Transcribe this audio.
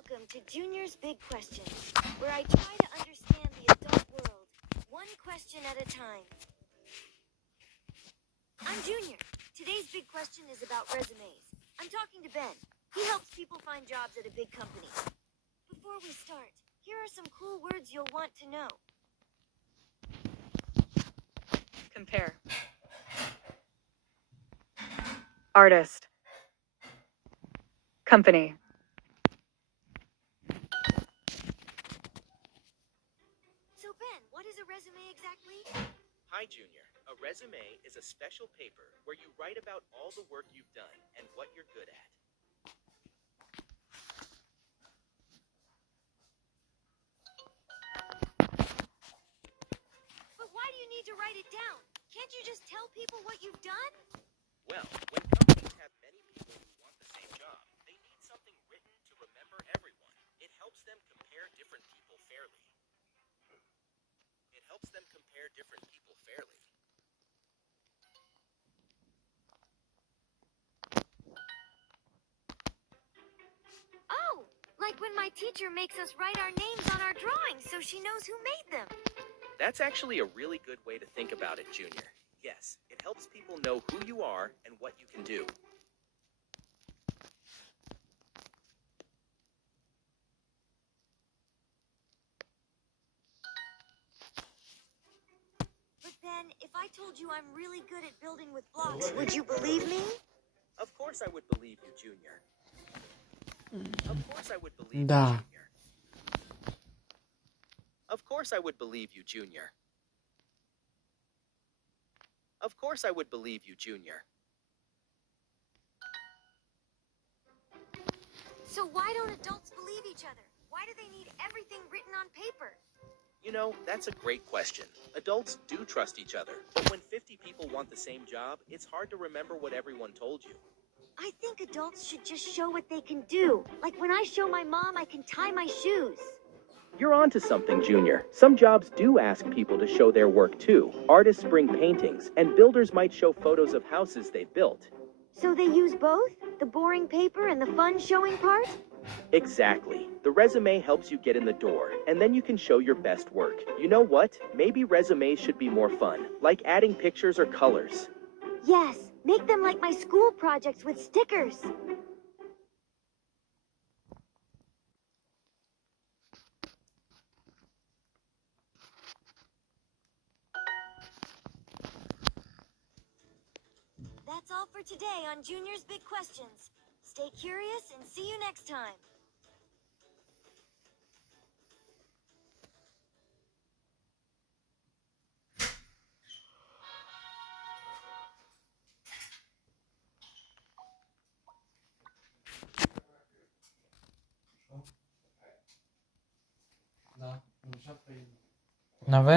Welcome to Junior's Big Questions, where I try to understand the adult world, one question at a time. I'm Junior. Today's big question is about resumes. I'm talking to Ben. He helps people find jobs at a big company. Before we start, here are some cool words you'll want to know. Compare. Artist. Company. So Ben, what is a resume exactly? Hi, Junior. A resume is a special paper where you write about all the work you've done and what you're good at. But why do you need to write it down? Can't you just tell people what you've done? Well, when companies have many people who want the same job, they need something written to remember everyone. It helps them compare different people fairly. Oh, like when my teacher makes us write our names on our drawings so she knows who made them. That's actually a really good way to think about it, Junior. Yes, it helps people know who you are and what you can do. But Ben, if I told you I'm really good at building with blocks, would you believe me? Of course I would believe you, Junior. Of course I would believe you, Да. Junior. Of course I would believe you, Junior. Of course I would believe you, Junior. So why don't adults believe each other? Why do they need everything written on paper? You know, that's a great question. Adults do trust each other, but when 50 people want the same job, it's hard to remember what everyone told you. I think adults should just show what they can do. Like when I show my mom I can tie my shoes. You're onto something, Junior. Some jobs do ask people to show their work too. Artists bring paintings, and builders might show photos of houses they built. So they use both? The boring paper and the fun showing part? Exactly. The resume helps you get in the door, and then you can show your best work. You know what? Maybe resumes should be more fun, like adding pictures or colors. Yes, make them like my school projects with stickers. That's all for today on Junior's Big Questions. Stay curious and see you next time. Да. Нове